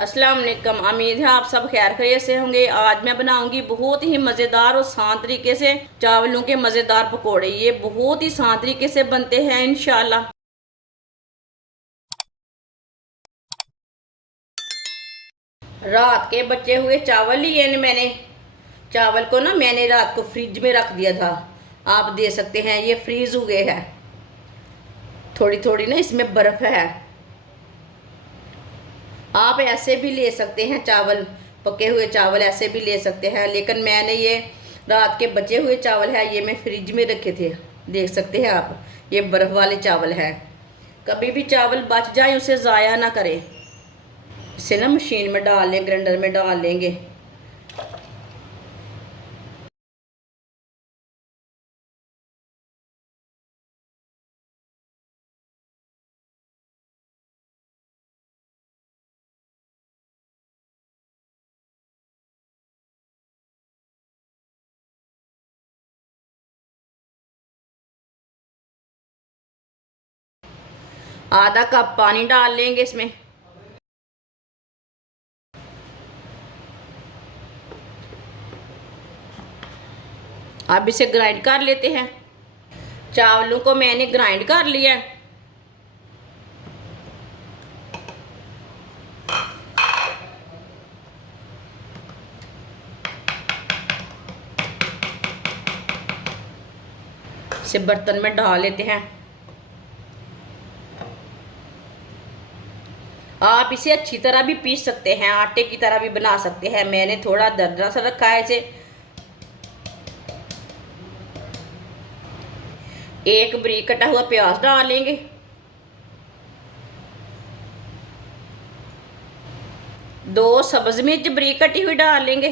अस्सलाम वालेकुम। उम्मीद है आप सब खैर खैरियत से होंगे। आज मैं बनाऊंगी बहुत ही मज़ेदार और आसान तरीके से चावलों के मज़ेदार पकोड़े। ये बहुत ही आसान तरीके से बनते हैं इंशाल्लाह। रात के बचे हुए चावल लिए ने मैंने। चावल को ना मैंने रात को फ्रिज में रख दिया था। आप दे सकते हैं ये फ्रीज हो गए हैं। थोड़ी थोड़ी ना इसमें बर्फ़ है। आप ऐसे भी ले सकते हैं चावल, पके हुए चावल ऐसे भी ले सकते हैं, लेकिन मैंने ये रात के बचे हुए चावल है ये मैं फ्रिज में रखे थे। देख सकते हैं आप, ये बर्फ़ वाले चावल हैं। कभी भी चावल बच जाए उसे ज़ाया ना करें। इसे ना मशीन में डाल लें, ग्राइंडर में डाल लेंगे। आधा कप पानी डाल लेंगे इसमें। अब इसे ग्राइंड कर लेते हैं। चावलों को मैंने ग्राइंड कर लिया है। इसे बर्तन में डाल लेते हैं। आप इसे अच्छी तरह भी पीस सकते हैं, आटे की तरह भी बना सकते हैं। मैंने थोड़ा दरदरा सा रखा है इसे। एक बारीक कटा हुआ प्याज डाल लेंगे। दो सब्ज मिर्च बारीक कटी हुई डाल लेंगे।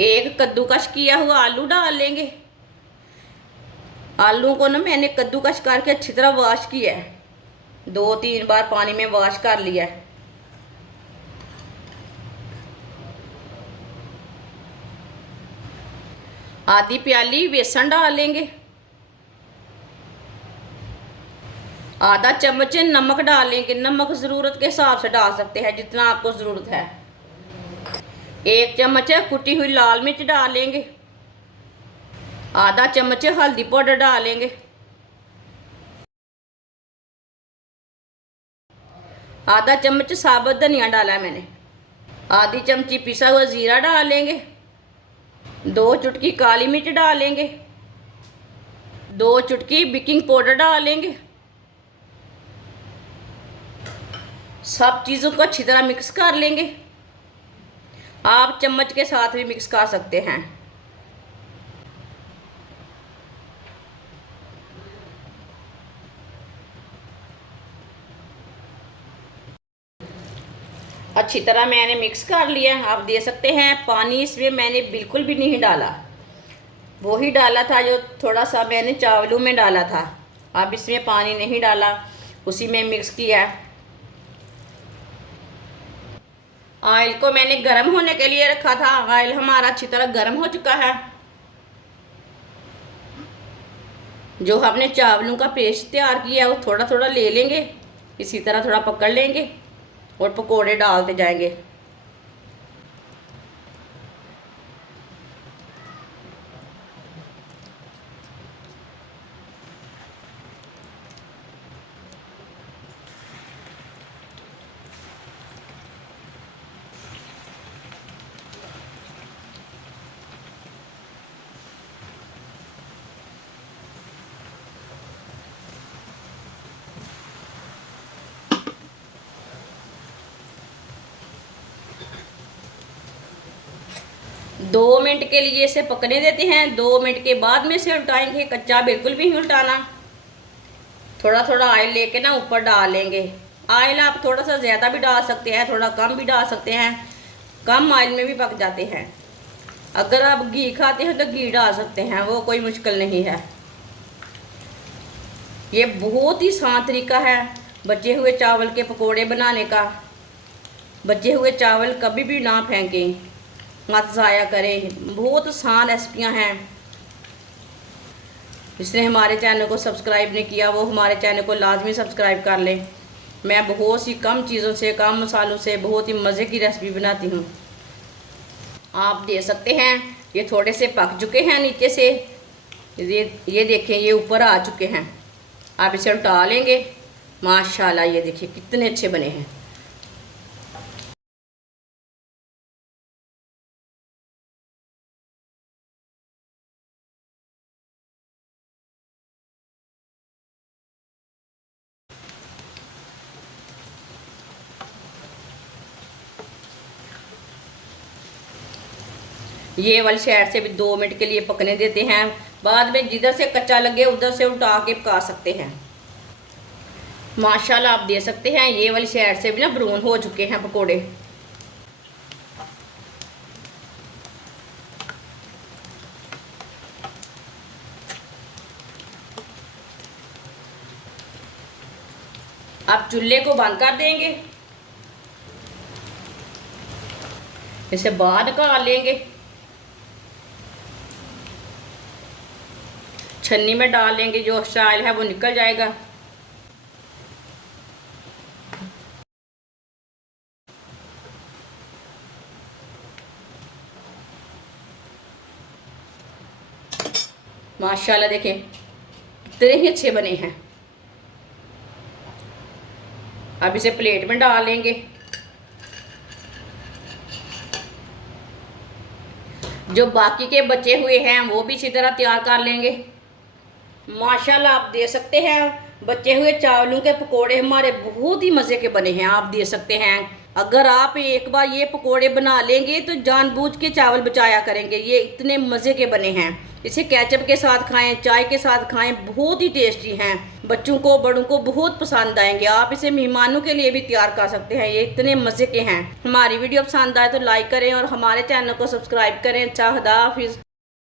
एक कद्दूकश किया हुआ आलू डाल लेंगे। आलू को ना मैंने कद्दूकश करके अच्छी तरह वॉश किया है। 2-3 बार पानी में वॉश कर लिया है। आधी प्याली बेसन डाल लेंगे। आधा चम्मच नमक डाल लेंगे। नमक ज़रूरत के हिसाब से डाल सकते हैं, जितना आपको ज़रूरत है। एक चम्मच कुटी हुई लाल मिर्च डाल लेंगे। आधा चम्मच हल्दी पाउडर डाल लेंगे। आधा चम्मच साबुत धनिया डाला है मैंने। आधी चमची पिसा हुआ ज़ीरा डाल लेंगे। 2 चुटकी काली मिर्च डाल लेंगे। 2 चुटकी बेकिंग पाउडर डाल लेंगे। सब चीज़ों को अच्छी तरह मिक्स कर लेंगे। आप चम्मच के साथ भी मिक्स कर सकते हैं। अच्छी तरह मैंने मिक्स कर लिया। आप दे सकते हैं पानी इसमें मैंने बिल्कुल भी नहीं डाला, वो ही डाला था जो थोड़ा सा मैंने चावलों में डाला था। अब इसमें पानी नहीं डाला, उसी में मिक्स किया। ऑयल को मैंने गर्म होने के लिए रखा था। ऑयल हमारा अच्छी तरह गर्म हो चुका है। जो हमने चावलों का पेस्ट तैयार किया है वो थोड़ा थोड़ा ले लेंगे। इसी तरह थोड़ा पकड़ लेंगे और पकोड़े डालते जाएंगे। दो मिनट के लिए इसे पकने देते हैं। 2 मिनट के बाद में इसे उल्टाएंगे। कच्चा बिल्कुल भी नहीं उल्टाना। थोड़ा थोड़ा ऑयल लेके ना ऊपर डाल लेंगे। ऑयल आप थोड़ा सा ज़्यादा भी डाल सकते हैं, थोड़ा कम भी डाल सकते हैं। कम ऑयल में भी पक जाते हैं। अगर आप घी खाते हैं तो घी डाल सकते हैं, वो कोई मुश्किल नहीं है। ये बहुत ही आसान तरीका है बचे हुए चावल के पकोड़े बनाने का। बचे हुए चावल कभी भी ना फेंकें, मत ज़ाया करें। बहुत आसान रेसिपियाँ हैं। जिसने हमारे चैनल को सब्सक्राइब नहीं किया वो हमारे चैनल को लाजमी सब्सक्राइब कर लें। मैं बहुत सी कम चीज़ों से, कम मसालों से बहुत ही मज़े की रेसिपी बनाती हूँ। आप देख सकते हैं ये थोड़े से पक चुके हैं नीचे से। ये देखें ये ऊपर आ चुके हैं। आप इसे उल्टा लेंगे। माशाल्लाह ये देखिए कितने अच्छे बने हैं। ये वाली साइड से भी 2 मिनट के लिए पकने देते हैं। बाद में जिधर से कच्चा लगे उधर से उल्टा के पका सकते हैं। माशाल्लाह आप देख सकते हैं ये वाली साइड से भी ना ब्राउन हो चुके हैं पकोड़े। आप चूल्हे को बंद कर देंगे, इसे बाहर निकाल लेंगे, छन्नी में डाल लेंगे, जो ऑयल है वो निकल जाएगा। माशाल्लाह देखें कितने ही अच्छे बने हैं। अब इसे प्लेट में डाल लेंगे। जो बाकी के बचे हुए हैं वो भी इसी तरह तैयार कर लेंगे। माशाल्लाह आप देख सकते हैं बचे हुए चावलों के पकोड़े हमारे बहुत ही मज़े के बने हैं। आप देख सकते हैं अगर आप एक बार ये पकोड़े बना लेंगे तो जानबूझ के चावल बचाया करेंगे। ये इतने मज़े के बने हैं। इसे केचप के साथ खाएं, चाय के साथ खाएं, बहुत ही टेस्टी हैं। बच्चों को बड़ों को बहुत पसंद आएंगे। आप इसे मेहमानों के लिए भी तैयार कर सकते हैं। ये इतने मज़े के हैं। हमारी वीडियो पसंद आए तो लाइक करें और हमारे चैनल को सब्सक्राइब करें। अच्छा, खुदा हाफिज़।